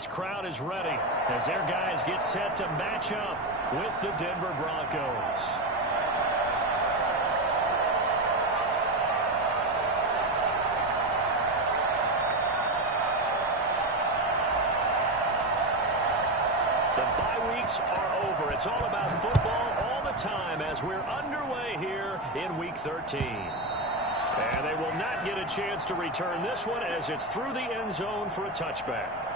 this crowd is ready as their guys get set to match up with the Denver Broncos. The bye weeks are over. It's all about football all the time as we're underway here in Week 13. And they will not get a chance to return this one as it's through the end zone for a touchback.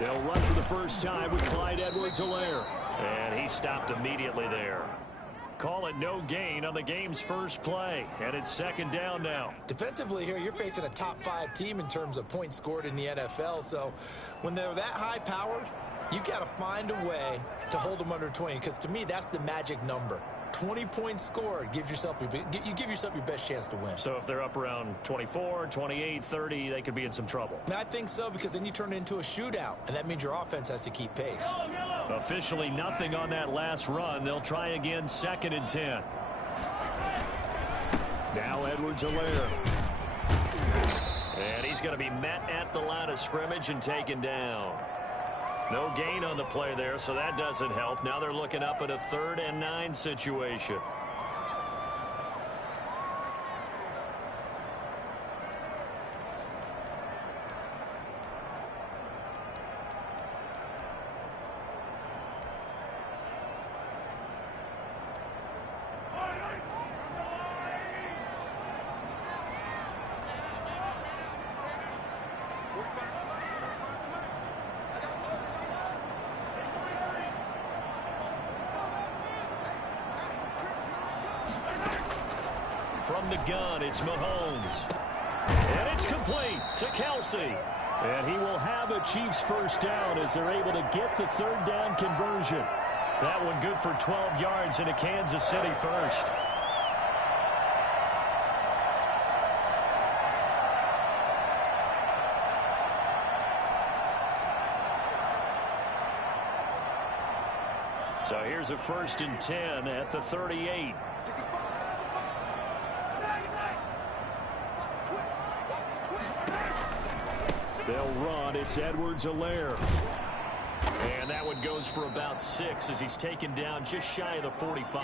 They'll run for the first time with Clyde Edwards-Helaire. And he stopped immediately there. Call it no gain on the game's first play. And it's second down now. Defensively here, you're facing a top 5 team in terms of points scored in the NFL. So when they're that high-powered, you've got to find a way to hold them under 20. Because to me, that's the magic number. 20 points scored, you give yourself your best chance to win. So if they're up around 24, 28, 30, they could be in some trouble. I think so, because then you turn it into a shootout, and that means your offense has to keep pace. Officially nothing on that last run. They'll try again, 2nd and 10. Now Edwards-Helaire. And he's going to be met at the line of scrimmage and taken down. No gain on the play there, so that doesn't help. Now they're looking up at a 3rd and 9 situation. From the gun, it's Mahomes. And it's complete to Kelsey. And he will have a Chiefs first down as they're able to get the 3rd down conversion. That one good for 12 yards into Kansas City first. So here's a 1st and 10 at the 38. They'll run. It's Edwards-Helaire. And that one goes for about 6 as he's taken down just shy of the 45.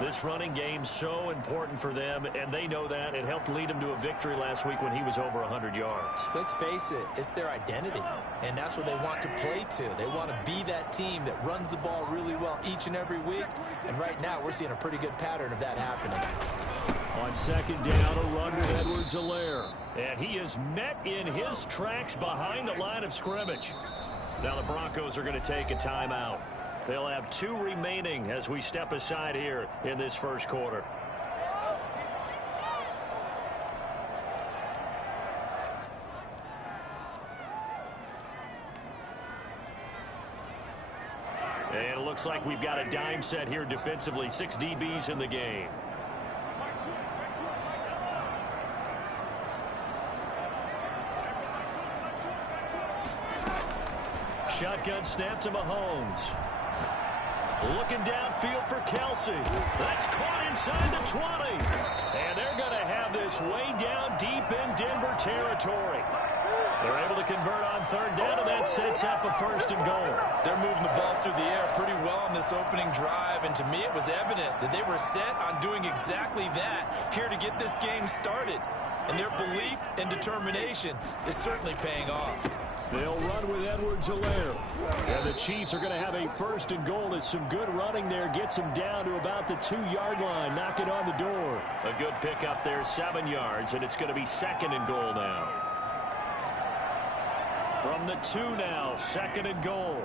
This running game's so important for them, and they know that. It helped lead them to a victory last week when he was over 100 yards. Let's face it, it's their identity, and that's what they want to play to. They want to be that team that runs the ball really well each and every week, and right now we're seeing a pretty good pattern of that happening. On 2nd down, a run with Edwards-Helaire. And he is met in his tracks behind the line of scrimmage. Now the Broncos are going to take a timeout. They'll have 2 remaining as we step aside here in this first quarter. And it looks like we've got a dime set here defensively. 6 DBs in the game. Shotgun snap to Mahomes. Looking downfield for Kelsey. That's caught inside the 20. And they're going to have this way down deep in Denver territory. They're able to convert on 3rd down, and that sets up a 1st and goal. They're moving the ball through the air pretty well on this opening drive, and to me it was evident that they were set on doing exactly that here to get this game started. And their belief and determination is certainly paying off. They'll run with Edwards-Helaire. And the Chiefs are going to have a 1st and goal. It's some good running there. Gets them down to about the 2-yard line. Knocking on the door. A good pickup there, 7 yards. And it's going to be 2nd and goal now. From the 2 now, 2nd and goal.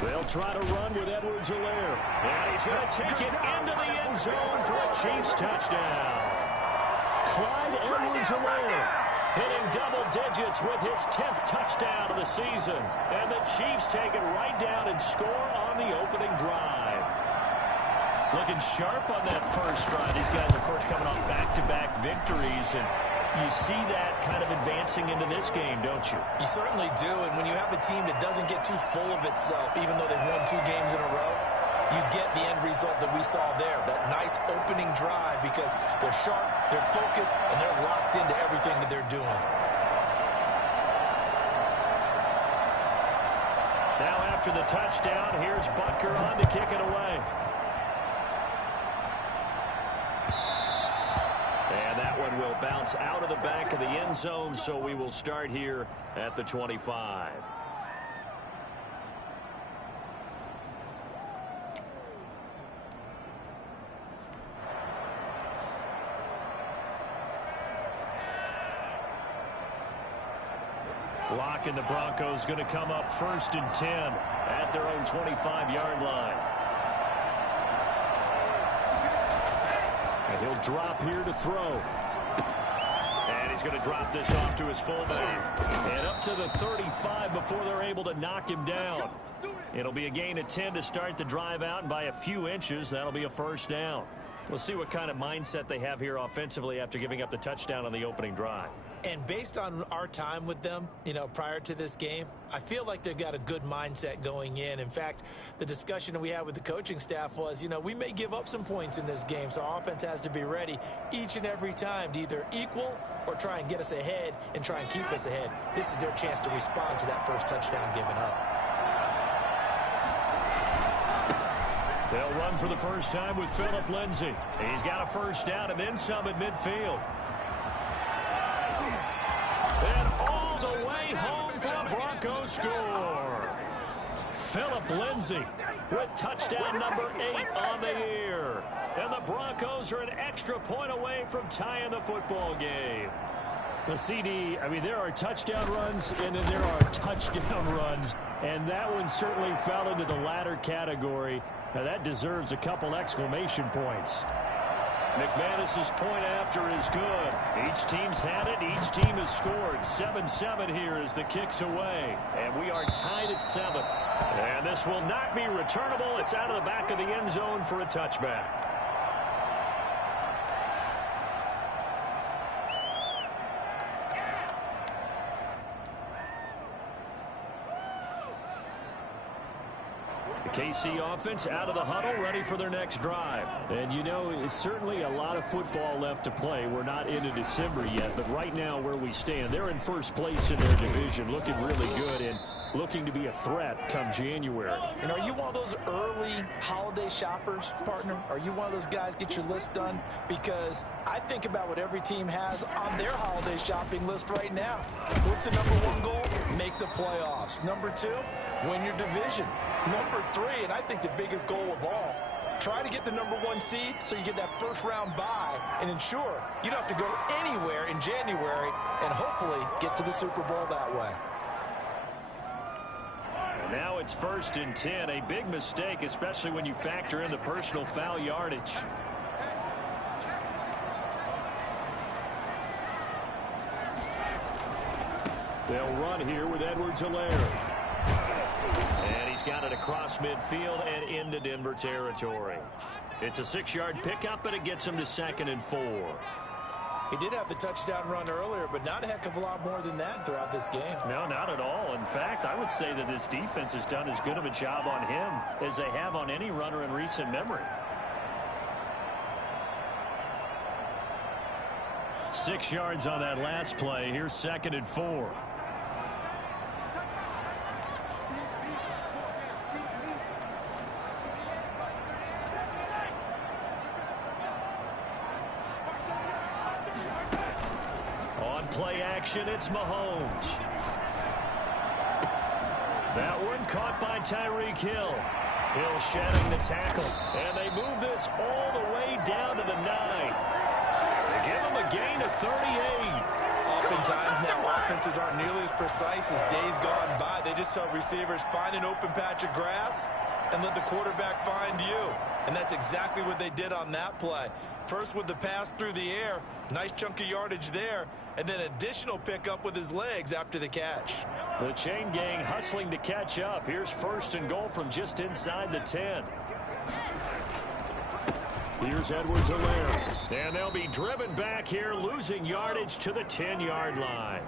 They'll try to run with Edwards-Helaire. And he's going to take it into the end zone for a Chiefs touchdown. Clyde Edwards-Helaire hitting double digits with his 10th touchdown of the season. And the Chiefs take it right down and score on the opening drive. Looking sharp on that first drive. These guys, of course, coming off back-to-back victories. And you see that kind of advancing into this game, don't you? You certainly do. And when you have a team that doesn't get too full of itself, even though they've won 2 games in a row, you get the end result that we saw there. That nice opening drive because they're sharp, they're focused, and they're locked into everything that they're doing. Now after the touchdown, here's Butker on to kick it away. And that one will bounce out of the back of the end zone, so we will start here at the 25. Lock and the Broncos going to come up 1st and 10 at their own 25-yard line. And he'll drop here to throw. And he's going to drop this off to his fullback. And up to the 35 before they're able to knock him down. It'll be a gain of 10 to start the drive out, and by a few inches, that'll be a first down. We'll see what kind of mindset they have here offensively after giving up the touchdown on the opening drive. And based on our time with them, prior to this game, I feel like they've got a good mindset going in. In fact, the discussion that we had with the coaching staff was, we may give up some points in this game, so our offense has to be ready each and every time to either equal or try and get us ahead and try and keep us ahead. This is their chance to respond to that first touchdown given up. They'll run for the first time with Phillip Lindsay. He's got a first down and then some at midfield. And all the way home for the Broncos score. Phillip Lindsay with touchdown number 8 on the year. And the Broncos are an extra point away from tying the football game. Well, CD, there are touchdown runs and then there are touchdown runs. And that one certainly fell into the latter category. Now that deserves a couple exclamation points. McManus's point after is good. Each team's had it. Each team has scored. 7-7 here as the kick's away. And we are tied at 7. And this will not be returnable. It's out of the back of the end zone for a touchback. KC offense out of the huddle, ready for their next drive. And it's certainly a lot of football left to play. We're not into December yet, but right now where we stand, they're in first place in their division, looking really good and looking to be a threat come January. And are you one of those early holiday shoppers, partner? Are you one of those guys get your list done? Because I think about what every team has on their holiday shopping list right now. What's the number 1 goal? Make the playoffs. Number 2, win your division. Number 3, and I think the biggest goal of all, try to get the number 1 seed so you get that first round bye and ensure you don't have to go anywhere in January and hopefully get to the Super Bowl that way. And now it's 1st and 10, a big mistake, especially when you factor in the personal foul yardage. They'll run here with Edwards-Helaire. And he's got it across midfield and into Denver territory. It's a 6-yard pickup, but it gets him to 2nd and 4. He did have the touchdown run earlier, but not a heck of a lot more than that throughout this game. No, not at all. In fact, I would say that this defense has done as good of a job on him as they have on any runner in recent memory. 6 yards on that last play. Here's 2nd and 4. Play action, it's Mahomes. That one caught by Tyreek Hill. Hill shedding the tackle. And they move this all the way down to the 9. They give him a gain of 38. Oftentimes now offenses aren't nearly as precise as days gone by. They just tell receivers, find an open patch of grass and let the quarterback find you. And that's exactly what they did on that play. First with the pass through the air, nice chunk of yardage there, and then additional pickup with his legs after the catch. The chain gang hustling to catch up. Here's 1st and goal from just inside the 10. Here's Edwards-Helaire. And they'll be driven back here, losing yardage to the 10-yard line.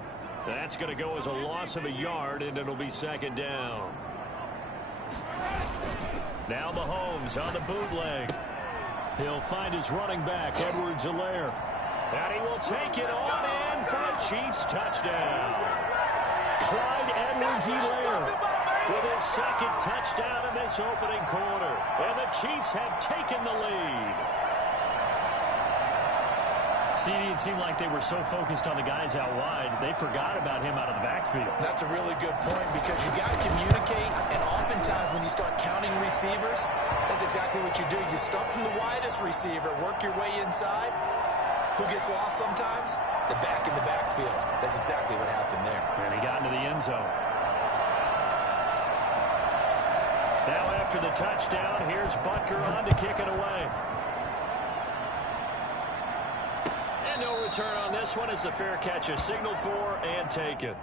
That's going to go as a loss of a yard, and it'll be 2nd down. Now Mahomes on the bootleg. He'll find his running back, Edwards-Helaire. And he will take it on in for a Chiefs touchdown. Clyde Edwards-Helaire with his 2nd touchdown in this opening quarter. And the Chiefs have taken the lead. CD, it seemed like they were so focused on the guys out wide, they forgot about him out of the backfield. That's a really good point because you got to communicate, and oftentimes when you start counting receivers, that's exactly what you do. You start from the widest receiver, work your way inside. Who gets lost sometimes? The back in the backfield. That's exactly what happened there. And he got into the end zone. Now after the touchdown, here's Butker on to kick it away. And no return on this one as the fair catch is signaled for and taken.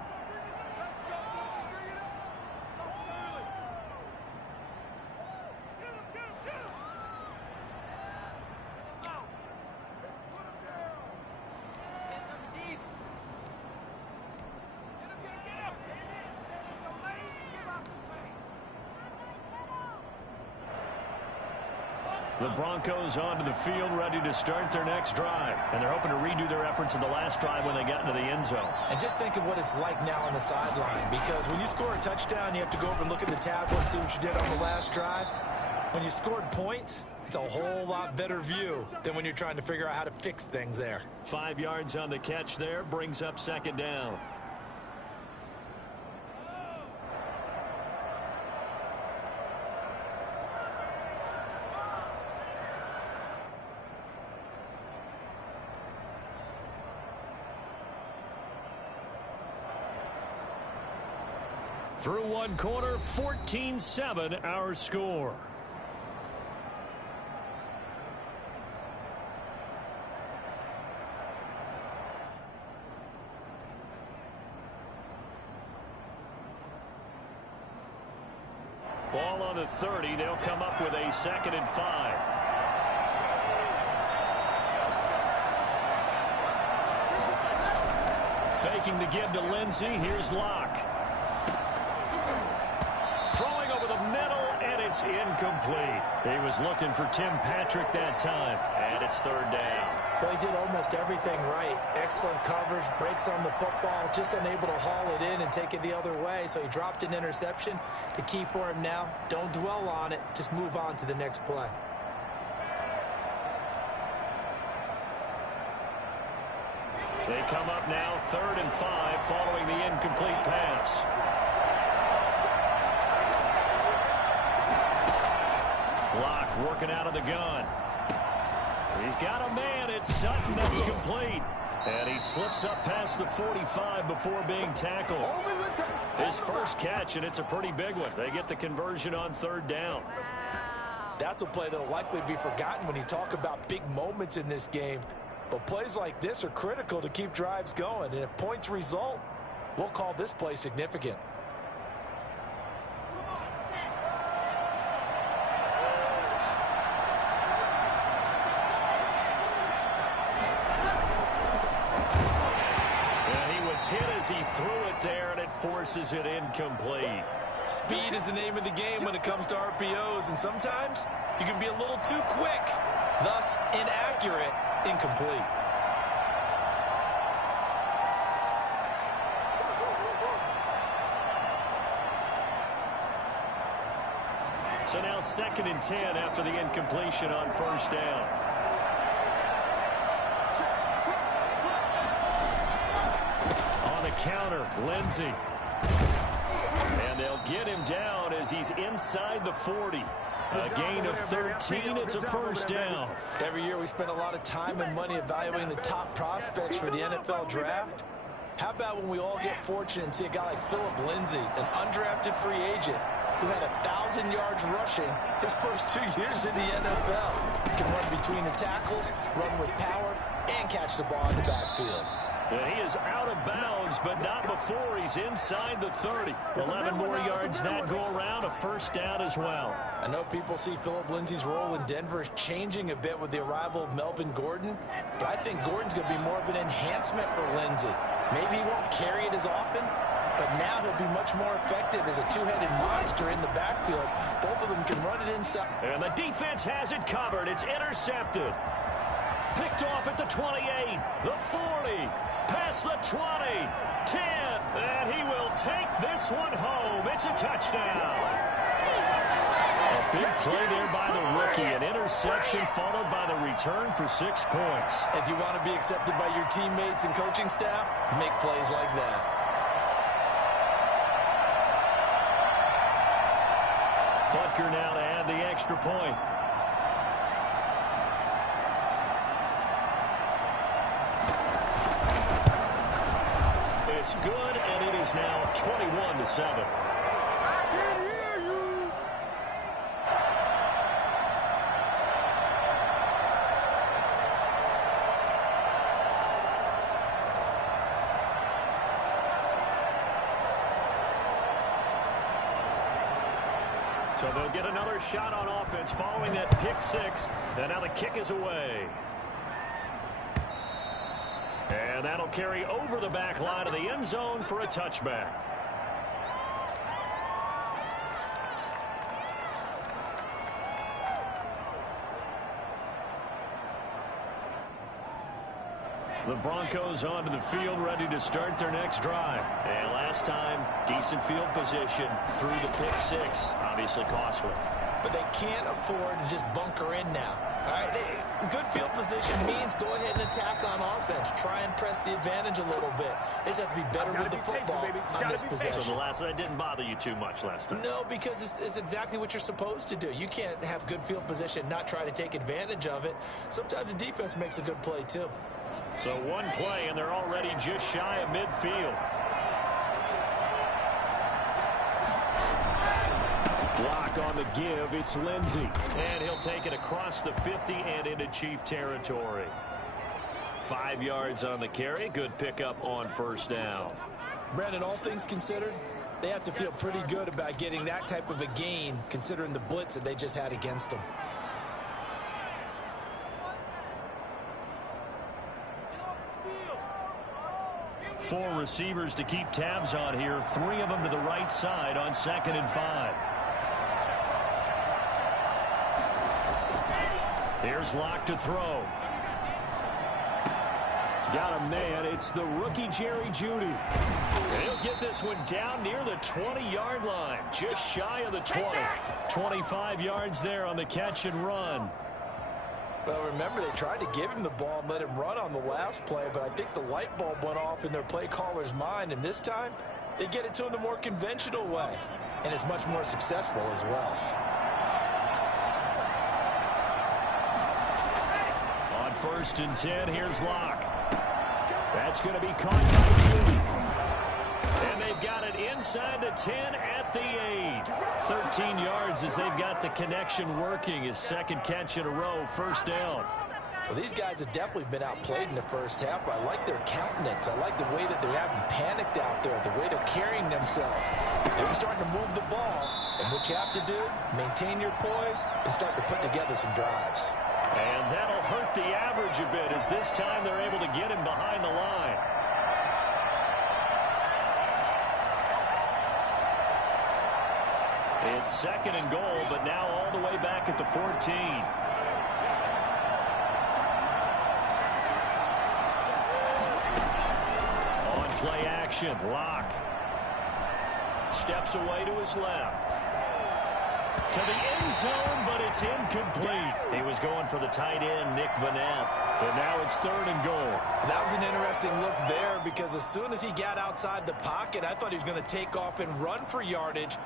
The Broncos onto the field, ready to start their next drive. And they're hoping to redo their efforts in the last drive when they got into the end zone. And just think of what it's like now on the sideline, because when you score a touchdown, you have to go over and look at the tablet and see what you did on the last drive. When you scored points, it's a whole lot better view than when you're trying to figure out how to fix things there. 5 yards on the catch there, brings up 2nd down. Through one quarter, 14-7 our score. Ball on the 30. They'll come up with a 2nd and 5. Faking the give to Lindsey. Here's Locke. Throwing over the middle, and it's incomplete. He was looking for Tim Patrick that time, and it's 3rd down. Well, he did almost everything right. Excellent coverage, breaks on the football, just unable to haul it in and take it the other way, so he dropped an interception. The key for him now, don't dwell on it, just move on to the next play. They come up now 3rd and 5 following the incomplete pass. Locke working out of the gun. He's got a man. It's Sutton that's complete. And he slips up past the 45 before being tackled. His first catch, and it's a pretty big one. They get the conversion on 3rd down. That's a play that will likely be forgotten when you talk about big moments in this game. But plays like this are critical to keep drives going. And if points result, we'll call this play significant. Hit as he threw it there, and it forces it incomplete. Speed is the name of the game when it comes to RPOs, and sometimes you can be a little too quick, thus inaccurate, incomplete. So now 2nd and 10 after the incompletion on 1st down. Counter, Lindsey. And they'll get him down as he's inside the 40. A gain of 13. It's a 1st down. Every year we spend a lot of time and money evaluating the top prospects for the NFL draft. How about when we all get fortunate and see a guy like Philip Lindsay, an undrafted free agent, who had 1,000 yards rushing his first 2 years in the NFL. He can run between the tackles, run with power, and catch the ball in the backfield. And he is out of bounds, but not before he's inside the 30. 11 more yards that go around, a first down as well. I know people see Philip Lindsay's role in Denver is changing a bit with the arrival of Melvin Gordon, but I think Gordon's going to be more of an enhancement for Lindsay. Maybe he won't carry it as often, but now he'll be much more effective as a two-headed monster in the backfield. Both of them can run it inside. And the defense has it covered. It's intercepted. Picked off at the 28, the 40, past the 20, 10, and he will take this one home. It's a touchdown. A big play there by the rookie. An interception followed by the return for 6 points. If you want to be accepted by your teammates and coaching staff, make plays like that. Butker now to add the extra point. It's good, and it is now 21-7. So they'll get another shot on offense following that pick six. And now the kick is away. And that'll carry over the back line of the end zone for a touchback. The Broncos onto the field, ready to start their next drive. And last time, decent field position through the pick six. Obviously costly. But they can't afford to just bunker in now. All right, good field position means go ahead and attack on offense. Try and press the advantage a little bit. They just have to be better with the football on this possession. So that didn't bother you too much last time? No, because it's exactly what you're supposed to do. You can't have good field position, not try to take advantage of it. Sometimes the defense makes a good play, too. So one play, and they're already just shy of midfield. Block on the give. It's Lindsay. And he'll take it across the 50 and into Chief territory. 5 yards on the carry. Good pickup on first down. Brandon, all things considered, they have to feel pretty good about getting that type of a gain, considering the blitz that they just had against them. Four receivers to keep tabs on here. 3 of them to the right side on 2nd and 5. Here's Locke to throw. Got a man. It's the rookie Jerry Jeudy. And he'll get this one down near the 20-yard line. Just shy of the 20. 25 yards there on the catch and run. Well, remember, they tried to give him the ball and let him run on the last play, but I think the light bulb went off in their play caller's mind, and this time they get it to him the more conventional way, and it's much more successful as well. On 1st and 10, here's Locke. That's going to be caught by Jeudy. And they've got it inside the 10 at the 8. 13 yards as they've got the connection working. His 2nd catch in a row, first down. Well, these guys have definitely been outplayed in the first half. I like their countenance. I like the way that they're having panicked out there, the way they're carrying themselves. They're starting to move the ball. And what you have to do, maintain your poise and start to put together some drives. And that'll hurt the average a bit as this time they're able to get him behind the line. It's 2nd and goal, but now all the way back at the 14. On play action, Locke. Steps away to his left. To the end zone, but it's incomplete. He was going for the tight end, Nick Vanette. And now it's 3rd and goal. That was an interesting look there because as soon as he got outside the pocket, I thought he was going to take off and run for yardage.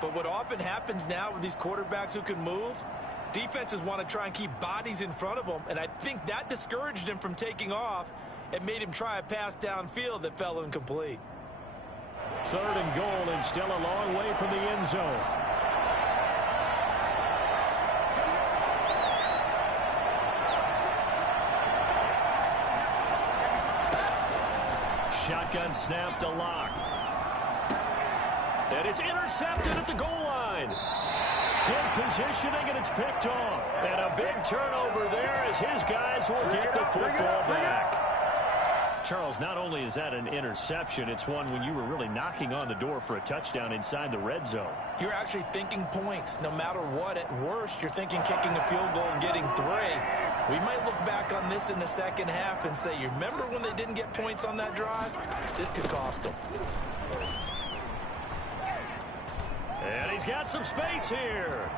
But what often happens now with these quarterbacks who can move, defenses want to try and keep bodies in front of them, and I think that discouraged him from taking off. and made him try a pass downfield that fell incomplete. 3rd and goal and still a long way from the end zone. Shotgun snap to Locke. And it's intercepted at the goal line. Good positioning, and it's picked off. And a big turnover there as his guys will get the football back. Charles, not only is that an interception, it's one when you were really knocking on the door for a touchdown inside the red zone. You're actually thinking points. No matter what, at worst, you're thinking kicking a field goal and getting 3. We might look back on this in the second half and say, you remember when they didn't get points on that drive? This could cost them. And he's got some space here.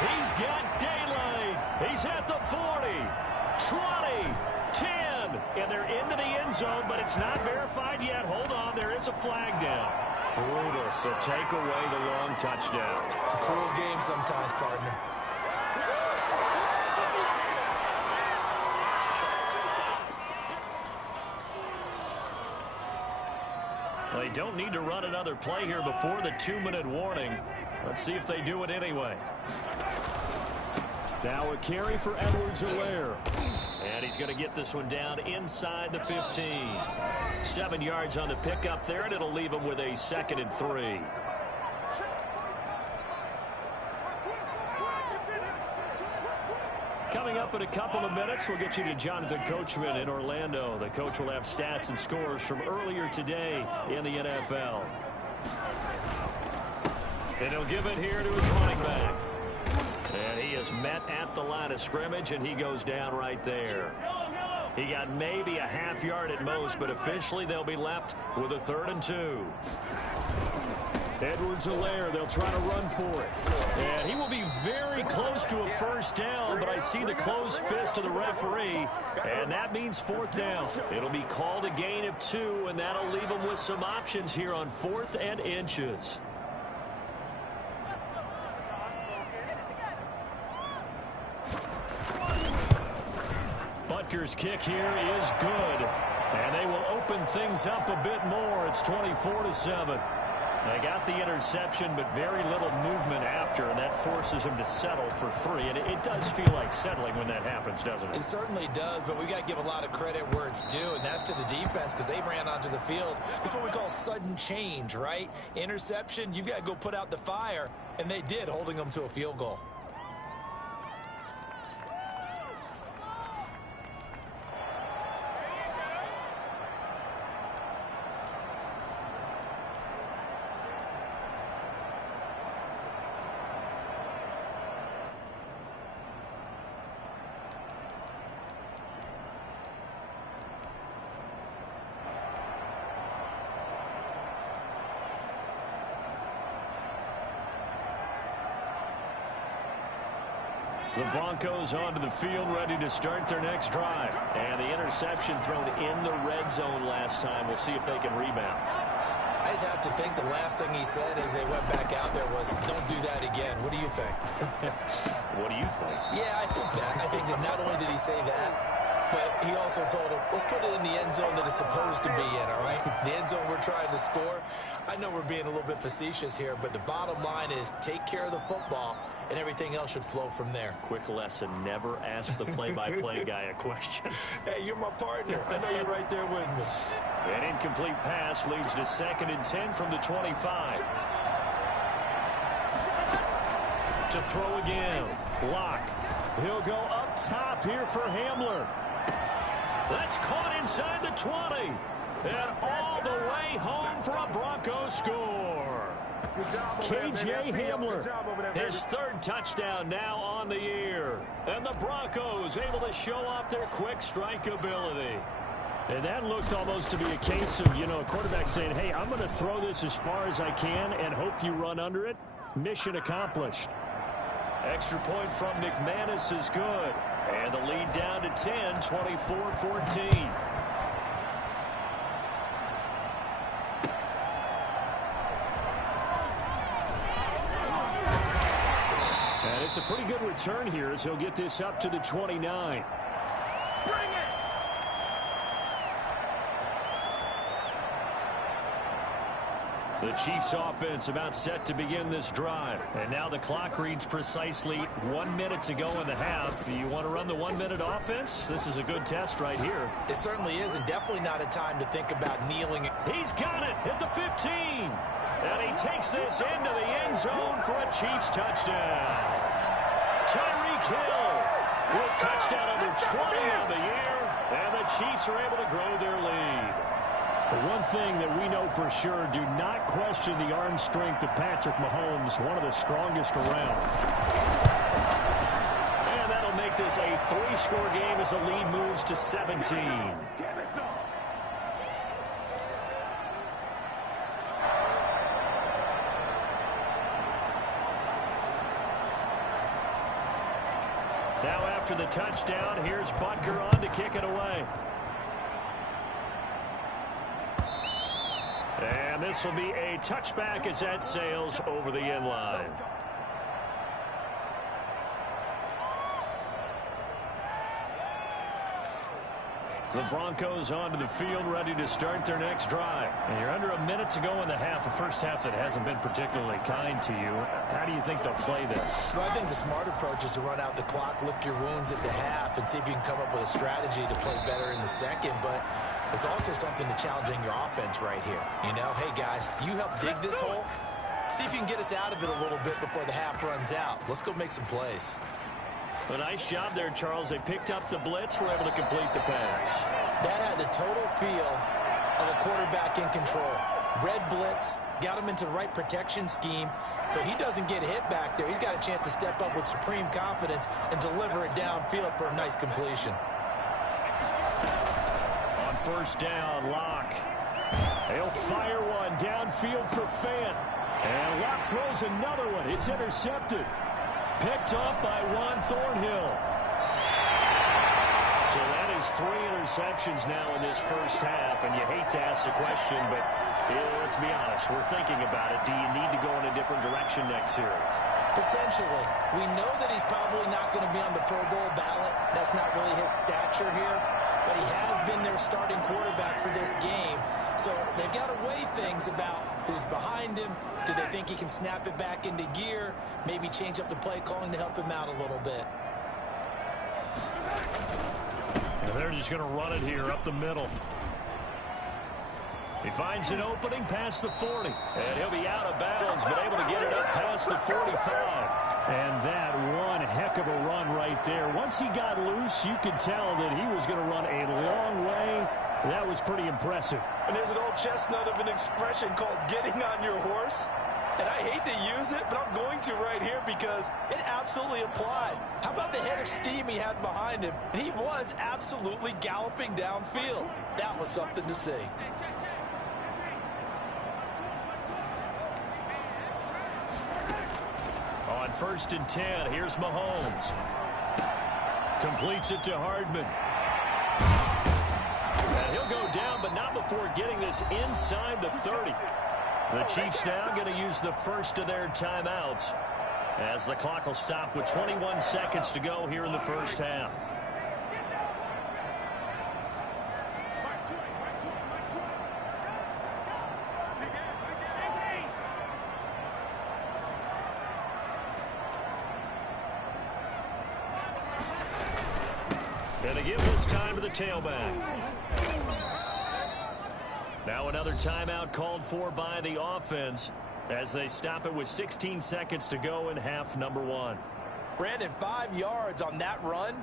He's got daylight. He's at the 40, 20, 10. And they're into the end zone, but it's not verified yet. Hold on, there is a flag down. Brutal, so take away the long touchdown. It's a cruel game sometimes, partner. Well, they don't need to run another play here before the 2-minute warning. Let's see if they do it anyway. Now a carry for Edwards-Helaire. And he's going to get this one down inside the 15. 7 yards on the pickup there, and it'll leave him with a 2nd and 3. Coming up in a couple of minutes, we'll get you to Jonathan Coachman in Orlando. The coach will have stats and scores from earlier today in the NFL. And he'll give it here to his running back. And he is met at the line of scrimmage, and he goes down right there. He got maybe a half yard at most, but officially they'll be left with a 3rd and 2. Edwards-Helaire, they'll try to run for it. And he will be very close to a first down, but I see the closed fist of the referee, and that means 4th down. It'll be called a gain of 2, and that'll leave him with some options here on 4th and inches. Butker's kick here is good, and they will open things up a bit more. It's 24-7. They got the interception, but very little movement after, and that forces him to settle for 3. And it does feel like settling when that happens, doesn't it? It certainly does, but we got to give a lot of credit where it's due, and that's to the defense because they ran onto the field. It's what we call sudden change, right? Interception, you've got to go put out the fire, and they did, holding them to a field goal. The Broncos onto the field, ready to start their next drive. And the interception thrown in the red zone last time. We'll see if they can rebound. I just have to think the last thing he said as they went back out there was, don't do that again. What do you think? What do you think? Yeah, I think that. I think that not only did he say that, but he also told him, let's put it in the end zone that it's supposed to be in, all right? The end zone we're trying to score. I know we're being a little bit facetious here, but the bottom line is take care of the football, and everything else should flow from there. Quick lesson, never ask the play-by-play guy a question. Hey, you're my partner. I know you're right there with me. An incomplete pass leads to 2nd and 10 from the 25. To throw again. Locke. He'll go up top here for Hamler. That's caught inside the 20. And all the way home for a Broncos score. K.J. Hamler, his 3rd touchdown now on the year. And the Broncos able to show off their quick strike ability. And that looked almost to be a case of, a quarterback saying, hey, I'm going to throw this as far as I can and hope you run under it. Mission accomplished. Extra point from McManus is good. And the lead down to 10, 24-14. And it's a pretty good return here as he'll get this up to the 29. The Chiefs offense about set to begin this drive. And now the clock reads precisely 1 minute to go in the half. You want to run the 1 minute offense? This is a good test right here. It certainly is, and definitely not a time to think about kneeling. He's got it at the 15. And he takes this into the end zone for a Chiefs touchdown. Tyreek Hill with touchdown number 20 of the year. And the Chiefs are able to grow their lead. One thing that we know for sure, do not question the arm strength of Patrick Mahomes, one of the strongest around. And that'll make this a 3-score game as the lead moves to 17. Now after the touchdown, here's Butker on to kick it away. And this will be a touchback as that sails over the end line. The Broncos onto the field, ready to start their next drive. And you're under a minute to go in the half, a first half that hasn't been particularly kind to you. How do you think they'll play this? Well, I think the smart approach is to run out the clock, lick your wounds at the half, and see if you can come up with a strategy to play better in the second. But there's also something to challenging your offense right here. You know, hey, guys, you help dig this hole. See if you can get us out of it a little bit before the half runs out. Let's go make some plays. A nice job there, Charles. They picked up the blitz, were able to complete the pass. That had the total feel of a quarterback in control. Red blitz, got him into the right protection scheme, so he doesn't get hit back there. He's got a chance to step up with supreme confidence and deliver it downfield for a nice completion. On first down, Locke. He'll fire one downfield for Fant. And Locke throws another one. It's intercepted. Picked up by Juan Thornhill. So that is 3 interceptions now in this first half. And you hate to ask the question, but let's be honest. We're thinking about it. Do you need to go in a different direction next series? Potentially. We know that he's probably not going to be on the Pro Bowl ballot. That's not really his stature here. But he has been their starting quarterback for this game. So they've got to weigh things about who's behind him. Do they think he can snap it back into gear? Maybe change up the play calling to help him out a little bit. And they're just going to run it here up the middle. He finds an opening past the 40. And he'll be out of bounds, but able to get it up past the 45. And that one heck of a run right there. Once he got loose, you could tell that he was going to run a long way. That was pretty impressive. And there's an old chestnut of an expression called getting on your horse. And I hate to use it, but I'm going to right here because it absolutely applies. How about the head of steam he had behind him? And he was absolutely galloping downfield. That was something to see. On 1st and 10, here's Mahomes. Completes it to Hardman. And he'll go down, but not before getting this inside the 30. The Chiefs now going to use the first of their timeouts as the clock will stop with 21 seconds to go here in the first half. And they give this time to the tailback. Now another timeout called for by the offense as they stop it with 16 seconds to go in half number 1. Brandon, 5 yards on that run.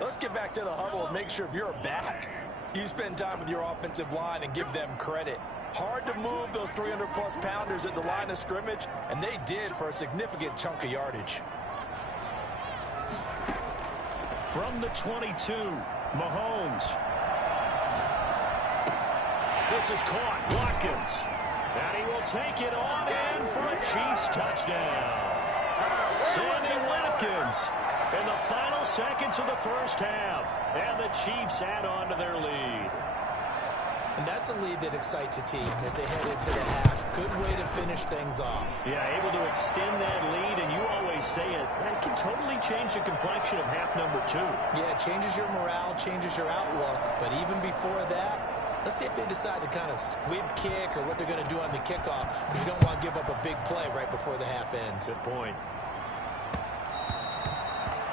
Let's get back to the huddle and make sure if you're a back, you spend time with your offensive line and give them credit. Hard to move those 300-plus pounders at the line of scrimmage, and they did for a significant chunk of yardage. From the 22, Mahomes. This is caught. Watkins. And he will take it on in for a Chiefs touchdown. Sammy Watkins in the final seconds of the first half. And the Chiefs add on to their lead. And that's a lead that excites a team as they head into the half. Good way to finish things off. Yeah, able to extend that lead, and you always say it, that can totally change the complexion of half number 2. Yeah, it changes your morale, changes your outlook. But even before that, Let's see if they decide to kind of squib kick or what they're going to do on the kickoff, because you don't want to give up a big play right before the half ends. Good point.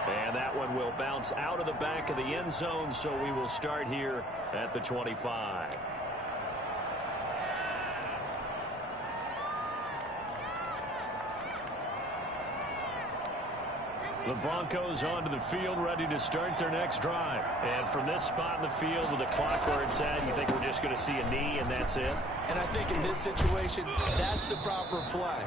And that one will bounce out of the back of the end zone, so we will start here at the 25. The Broncos onto the field, ready to start their next drive. And from this spot in the field with the clock where it's at, you think we're just going to see a knee and that's it? And I think in this situation, that's the proper play.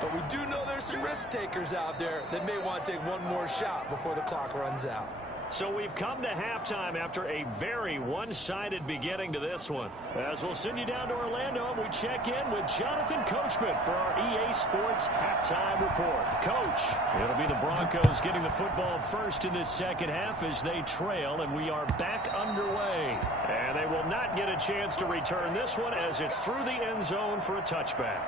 But we do know there's some risk takers out there that may want to take one more shot before the clock runs out. So we've come to halftime after a very one-sided beginning to this one. As we'll send you down to Orlando, and we check in with Jonathan Coachman for our EA Sports Halftime Report. Coach, it'll be the Broncos getting the football first in this second half as they trail, and we are back underway. And they will not get a chance to return this one as it's through the end zone for a touchback.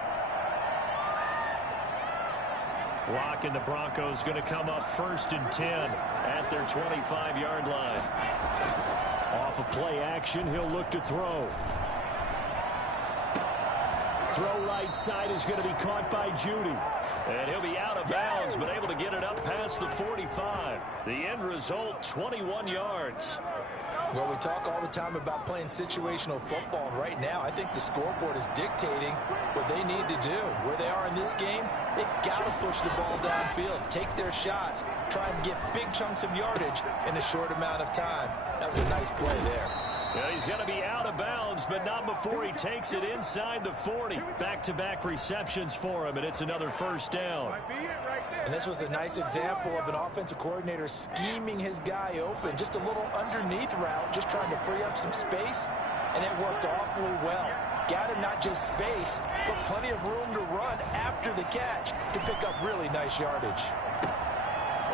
Block, and the Broncos going to come up 1st and 10 at their 25-yard line. Off of play action, he'll look to throw. Throw right side is going to be caught by Judy. And he'll be out of bounds, but able to get it up past the 45. The end result, 21 yards. Well, we talk all the time about playing situational football, and right now I think the scoreboard is dictating what they need to do. Where they are in this game, they've got to push the ball downfield, take their shots, try and get big chunks of yardage in a short amount of time. That was a nice play there. Yeah, he's going to be out of bounds, but not before he takes it inside the 40. Back-to-back receptions for him, and it's another first down. And this was a nice example of an offensive coordinator scheming his guy open. Just a little underneath route, just trying to free up some space, and it worked awfully well. Got him not just space, but plenty of room to run after the catch to pick up really nice yardage.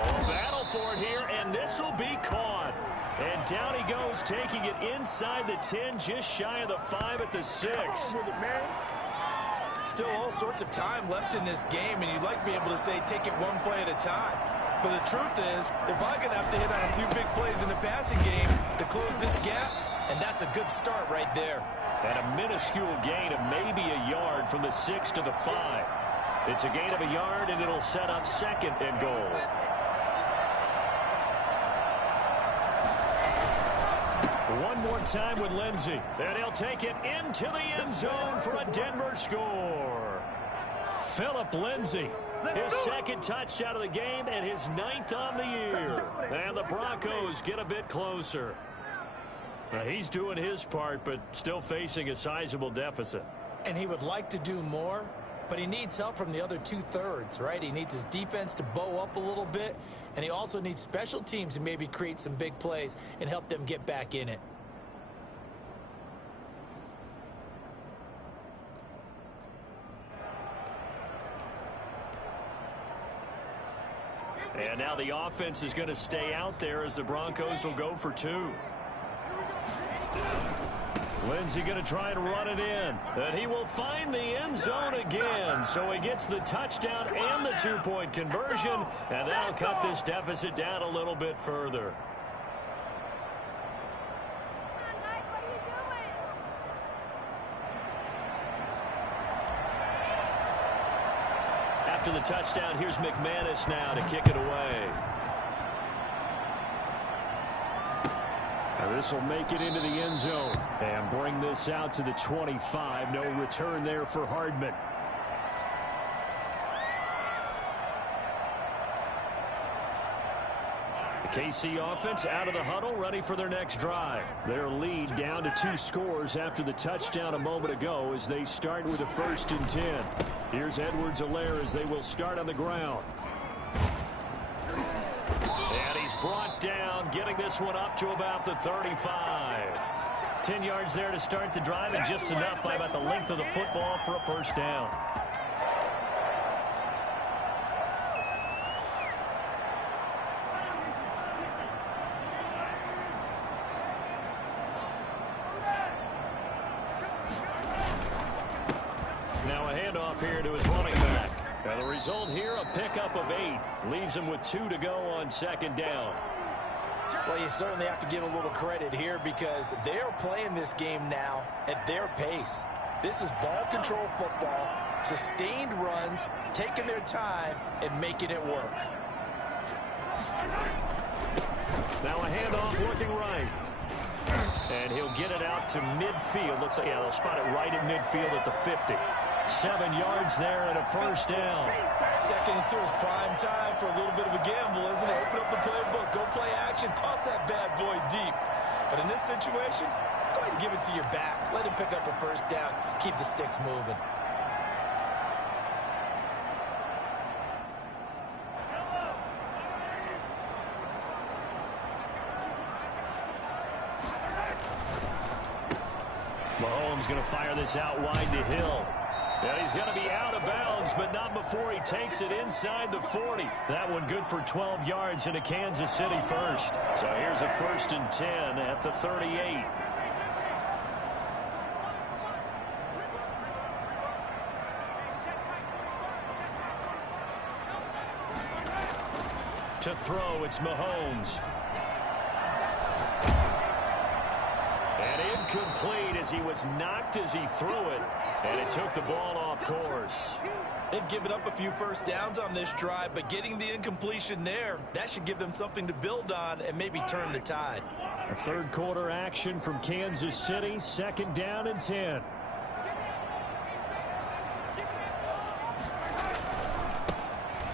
Oh, battle for it here, and this will be caught. And down he goes, taking it inside the 10, just shy of the 5 at the 6. Still all sorts of time left in this game, and you'd like to be able to say take it one play at a time. But the truth is, they're probably going to have to hit on a few big plays in the passing game to close this gap, and that's a good start right there. And a minuscule gain of maybe a yard from the 6 to the 5. It's a gain of a yard, and it'll set up 2nd and goal. One more time with Lindsey, and he'll take it into the end zone for a Denver score. Phillip Lindsay, his 2nd touchdown of the game and his 9th on the year. And the Broncos get a bit closer. Now, he's doing his part, but still facing a sizable deficit. And he would like to do more, but he needs help from the other 2/3, right? He needs his defense to bow up a little bit, and he also needs special teams to maybe create some big plays and help them get back in it. And now the offense is going to stay out there as the Broncos will go for 2. Lindsey going to try and run it in. And he will find the end zone again. So he gets the touchdown and the 2-point conversion. And that'll cut this deficit down a little bit further. After the touchdown, here's McManus now to kick it away. Now this will make it into the end zone and bring this out to the 25. No return there for Hardman. The KC offense out of the huddle, ready for their next drive. Their lead down to 2 scores after the touchdown a moment ago as they start with a 1st and 10. Here's Edwards-Helaire as they will start on the ground. And he's brought down, getting this one up to about the 35. 10 yards there to start the drive, and just enough by about the length of the football for a 1st down. Now a handoff here to his running back. And the result here, a pickup of 8. Leaves him with 2 to go on 2nd down. Well, you certainly have to give a little credit here because they're playing this game now at their pace. This is ball control football, sustained runs, taking their time, and making it work. Now a handoff looking right. And he'll get it out to midfield. Looks like, yeah, they'll spot it right at midfield at the 50. 7 yards there and a first down. 2nd and 2 is prime time for a little bit of a gamble, isn't it? Open up the playbook, go play action, toss that bad boy deep. But in this situation, go ahead and give it to your back. Let him pick up a first down. Keep the sticks moving. Mahomes going to fire this out wide to Hill. And he's going to be out of bounds, but not before he takes it inside the 40. That one good for 12 yards into Kansas City first. So here's a 1st and 10 at the 38. To throw, it's Mahomes. And incomplete as he was knocked as he threw it. And it took the ball off course. They've given up a few first downs on this drive, but getting the incompletion there, that should give them something to build on and maybe turn the tide. A 3rd quarter action from Kansas City, 2nd down and 10.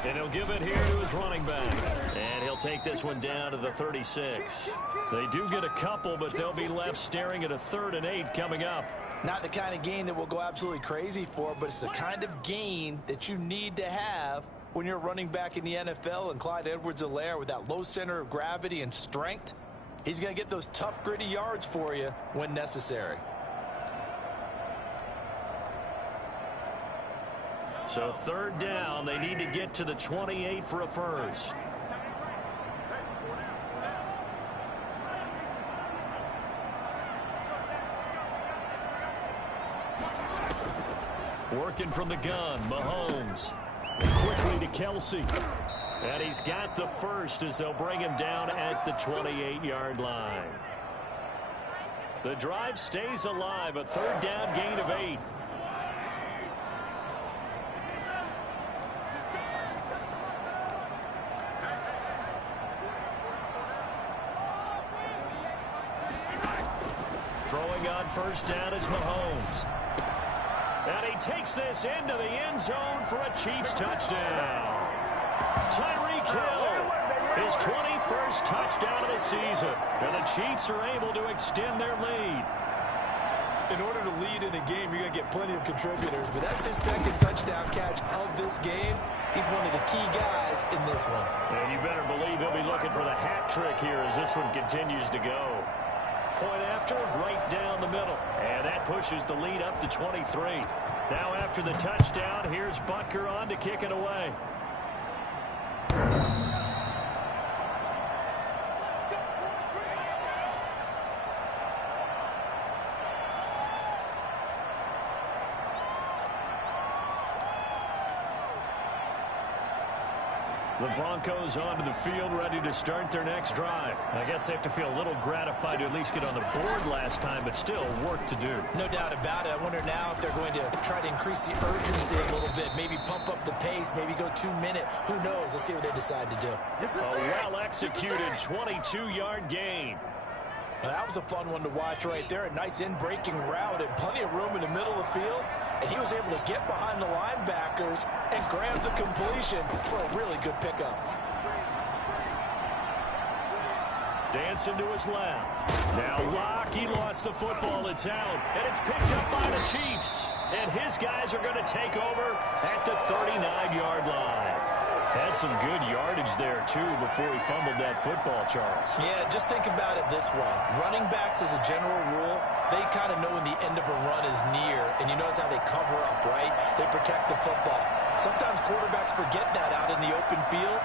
And he'll give it here to his running back. And he'll take this one down to the 36. They do get a couple, but they'll be left staring at a 3rd and 8 coming up. Not the kind of gain that we'll go absolutely crazy for, but it's the kind of gain that you need to have when you're running back in the NFL. And Clyde Edwards-Helaire, with that low center of gravity and strength, he's going to get those tough, gritty yards for you when necessary. So 3rd down, they need to get to the 28 for a first. Working from the gun, Mahomes. Quickly to Kelsey. And he's got the first as they'll bring him down at the 28-yard line. The drive stays alive, a 3rd down gain of 8. Throwing on 1st down is Mahomes. And he takes this into the end zone for a Chiefs touchdown. Tyreek Hill, his 21st touchdown of the season. And the Chiefs are able to extend their lead. In order to lead in a game, you're going to get plenty of contributors, but that's his 2nd touchdown catch of this game. He's one of the key guys in this one. And you better believe he'll be looking for the hat trick here as this one continues to go. Point after, right down the middle. And that pushes the lead up to 23. Now after the touchdown, here's Butker on to kick it away. The Broncos onto the field, ready to start their next drive. I guess they have to feel a little gratified to at least get on the board last time, but still work to do. No doubt about it. I wonder now if they're going to try to increase the urgency a little bit, maybe pump up the pace, maybe go 2-minute. Who knows? Let's see what they decide to do. A well-executed 22-yard gain. Well, that was a fun one to watch right there. A nice in-breaking route and plenty of room in the middle of the field. And he was able to get behind the linebackers and grab the completion for a really good pickup. Dancing to his left. Now Locke, he lost the football. It's out. And it's picked up by the Chiefs. And his guys are going to take over at the 39-yard line. Had some good yardage there, too, before he fumbled that football, Charles. Yeah, just think about it this way. Running backs, as a general rule, they kind of know when the end of a run is near, and you notice how they cover up, right? They protect the football. Sometimes quarterbacks forget that out in the open field.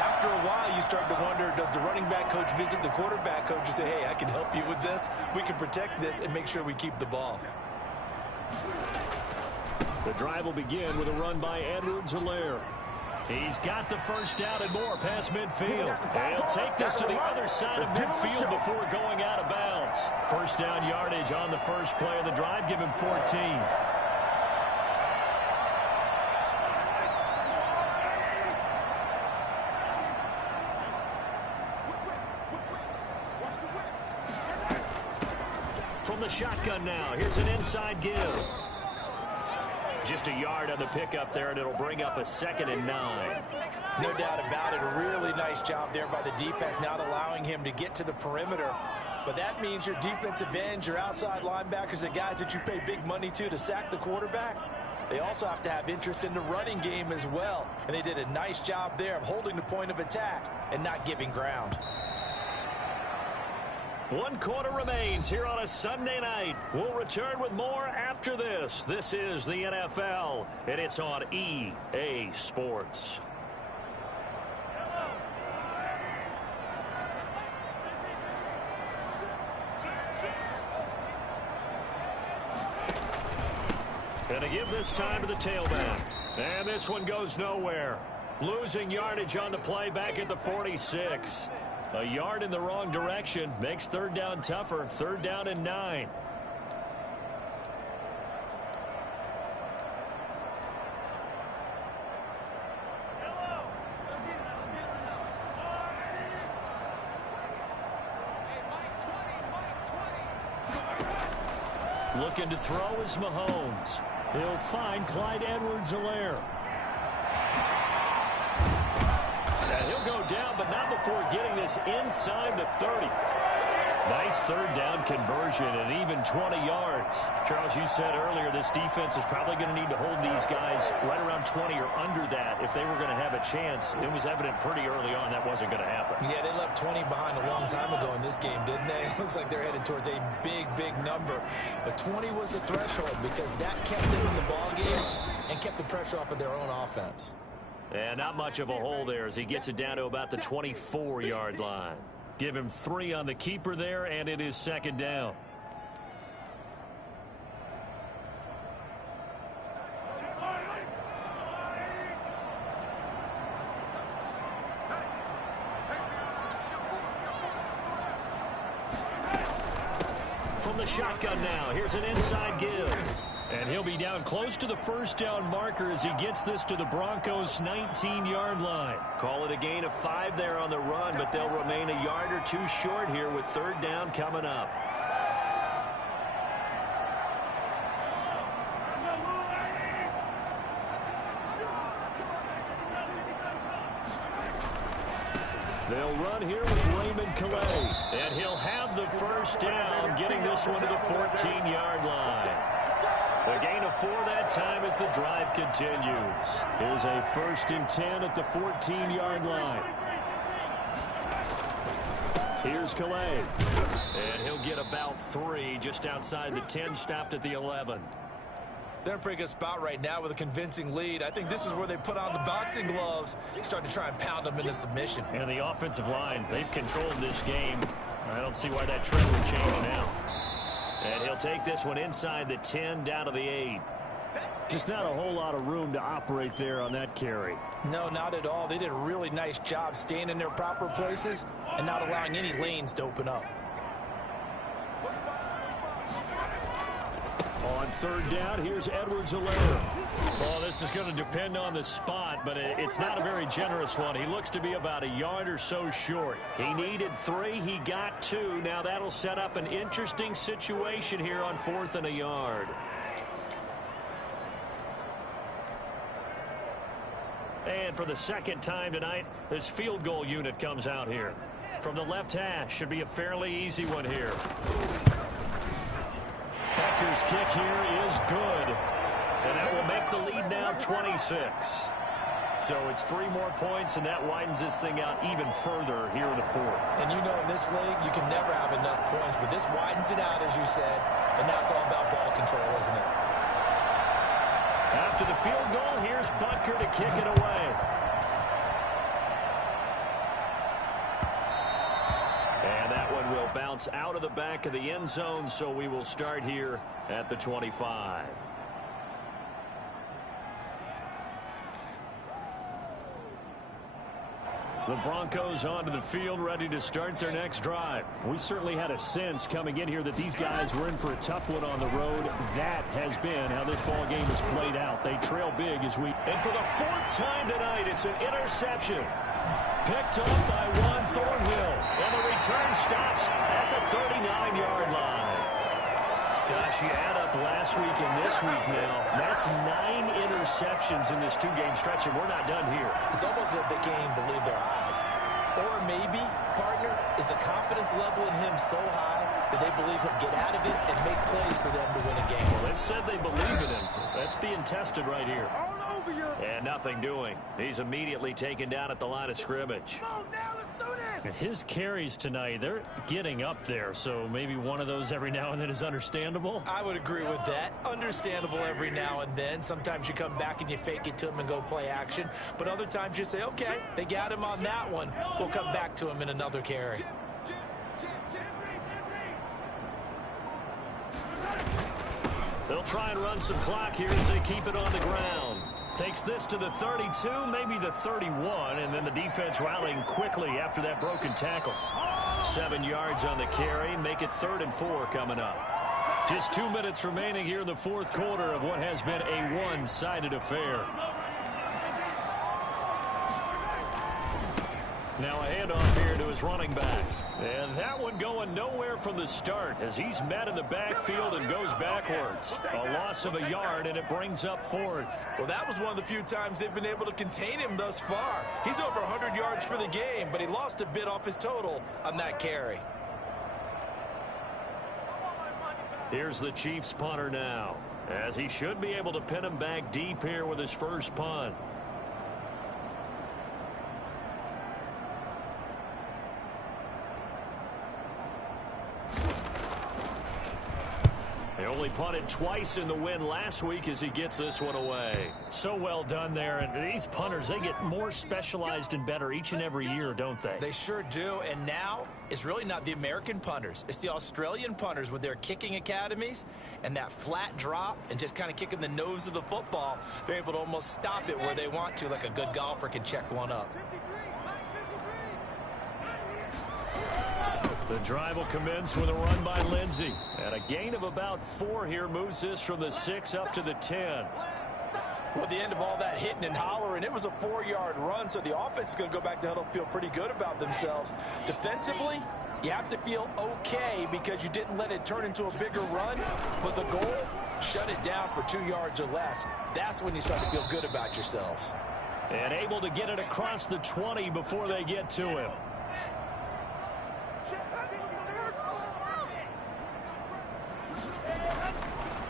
After a while, you start to wonder, does the running back coach visit the quarterback coach and say, hey, I can help you with this. We can protect this and make sure we keep the ball. The drive will begin with a run by Edwards-Helaire. He's got the first down and more past midfield. And he'll take this to the other side of midfield before going out of bounds. First down yardage on the first play of the drive. Give him 14. From the shotgun now, here's an inside give. Just a yard on the pickup there, and it'll bring up a 2nd and 9. No doubt about it. A really nice job there by the defense, not allowing him to get to the perimeter. But that means your defensive ends, your outside linebackers, the guys that you pay big money to sack the quarterback, they also have to have interest in the running game as well. And they did a nice job there of holding the point of attack and not giving ground. 1 quarter remains here on a Sunday night. We'll return with more after this. This is the NFL, and it's on EA Sports. Gonna give this time to the tailback. And this one goes nowhere. Losing yardage on the play back at the 46. A yard in the wrong direction makes 3rd down tougher. 3rd down and 9. Looking to throw is Mahomes. He'll find Clyde Edwards-Helaire. And he'll go down, but not before getting this inside the 30. Nice 3rd down conversion and even 20 yards. Charles, you said earlier this defense is probably going to need to hold these guys right around 20 or under that if they were going to have a chance. It was evident pretty early on that wasn't going to happen. Yeah, they left 20 behind a long time ago in this game, didn't they? It looks like they're headed towards a big, big number. But 20 was the threshold because that kept them in the ballgame and kept the pressure off of their own offense. And not much of a hole there as he gets it down to about the 24-yard line. Give him 3 on the keeper there, and it is 2nd down. From the shotgun now, here's an inside give. And he'll be down close to the first down marker as he gets this to the Broncos' 19-yard line. Call it a gain of 5 there on the run, but they'll remain a yard or 2 short here with 3rd down coming up. They'll run here with Raymond Calais. And he'll have the first down, getting this one to the 14-yard line. A gain of 4 that time as the drive continues. Here's a 1st and 10 at the 14-yard line. Here's Calais. And he'll get about 3 just outside the 10, stopped at the 11. They're in a pretty good spot right now with a convincing lead. I think this is where they put on the boxing gloves, start to try and pound them into submission. And the offensive line, they've controlled this game. I don't see why that trend would change now. And he'll take this one inside the 10 down to the 8. Just not a whole lot of room to operate there on that carry. No, not at all. They did a really nice job staying in their proper places and not allowing any lanes to open up. On 3rd down, here's Edwards-Helaire. Well, this is going to depend on the spot, but it's not a very generous one. He looks to be about a yard or so short. He needed 3. He got 2. Now that'll set up an interesting situation here on 4th and a yard. And for the 2nd time tonight, this field goal unit comes out here. From the left hash, should be a fairly easy one here. Becker's kick here is good. And that will make the lead now 26. So it's 3 more points, and that widens this thing out even further here in the 4th. And you know in this league, you can never have enough points, but this widens it out, as you said, and now it's all about ball control, isn't it? After the field goal, here's Butker to kick it away. And that one will bounce out of the back of the end zone, so we will start here at the 25. The Broncos onto the field, ready to start their next drive. We certainly had a sense coming in here that these guys were in for a tough one on the road. That has been how this ball game has played out. They trail big as we... And for the fourth time tonight, it's an interception. Picked up by Juan Thornhill. And the return stops at the 39-yard line. Gosh, you add up last week and this week now. That's 9 interceptions in this two-game stretch, and we're not done here. It's almost as if they can't even believe their eyes. Or maybe, partner, is the confidence level in him so high that they believe he'll get out of it and make plays for them to win a game. Well, they've said they believe in him. That's being tested right here. And nothing doing. He's immediately taken down at the line of scrimmage. His carries tonight, they're getting up there, so maybe one of those every now and then is understandable. I would agree with that. Understandable every now and then. Sometimes you come back and you fake it to him and go play action. But other times you say, okay, they got him on that one. We'll come back to him in another carry. They'll try and run some clock here as they keep it on the ground. Takes this to the 32, maybe the 31, and then the defense rallying quickly after that broken tackle. 7 yards on the carry, make it 3rd and 4 coming up. Just 2 minutes remaining here in the fourth quarter of what has been a one-sided affair. Now a handoff here to his running back. And that one going nowhere from the start as he's met in the backfield and goes backwards. A loss of a yard, and it brings up 4th. Well, that was one of the few times they've been able to contain him thus far. He's over 100 yards for the game, but he lost a bit off his total on that carry. Here's the Chiefs punter now, as he should be able to pin him back deep here with his first punt. He only punted twice in the win last week as he gets this one away. So well done there. And these punters, they get more specialized and better each and every year, don't they? They sure do. And now it's really not the American punters. It's the Australian punters with their kicking academies and that flat drop and just kind of kicking the nose of the football. They're able to almost stop it where they want to, like a good golfer can check one up. The drive will commence with a run by Lindsey. And a gain of about 4 here moves this from the 6 up to the 10. Well, at the end of all that hitting and hollering, it was a 4-yard run, so the offense is going to go back to huddle, feel pretty good about themselves. Defensively, you have to feel okay because you didn't let it turn into a bigger run, but the goal, shut it down for 2 yards or less. That's when you start to feel good about yourselves. And able to get it across the 20 before they get to him.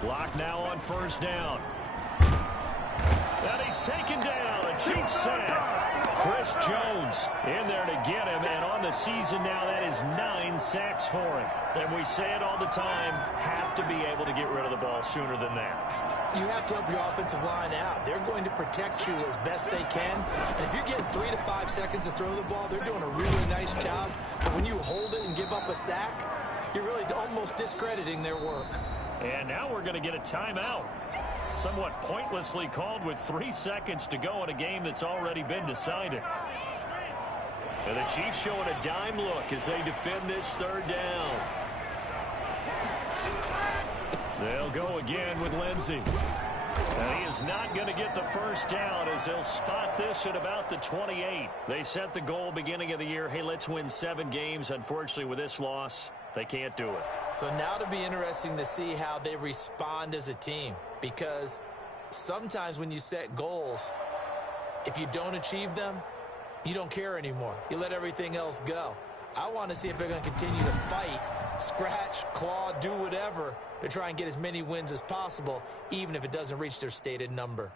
Block now on first down. And he's taken down. A Chiefs sack. Chris Jones in there to get him. And on the season now, that is 9 sacks for him. And we say it all the time, have to be able to get rid of the ball sooner than that. You have to help your offensive line out. They're going to protect you as best they can. And if you're getting 3 to 5 seconds to throw the ball, they're doing a really nice job. But when you hold it and give up a sack, you're really almost discrediting their work. And now we're going to get a timeout. Somewhat pointlessly called with 3 seconds to go in a game that's already been decided. And the Chiefs showing a dime look as they defend this 3rd down. They'll go again with Lindsey. And he is not going to get the first down as they'll spot this at about the 28. They set the goal beginning of the year, hey, let's win 7 games. Unfortunately, with this loss, they can't do it. So now it'll be interesting to see how they respond as a team, because sometimes when you set goals, if you don't achieve them, you don't care anymore. You let everything else go. I want to see if they're going to continue to fight, scratch, claw, do whatever to try and get as many wins as possible, even if it doesn't reach their stated number.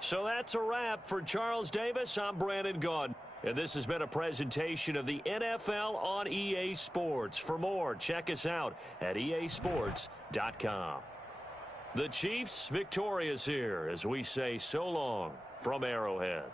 So that's a wrap for Charles Davis. I'm Brandon Gaudin. And this has been a presentation of the NFL on EA Sports. For more, check us out at easports.com. The Chiefs victorious here as we say so long from Arrowhead.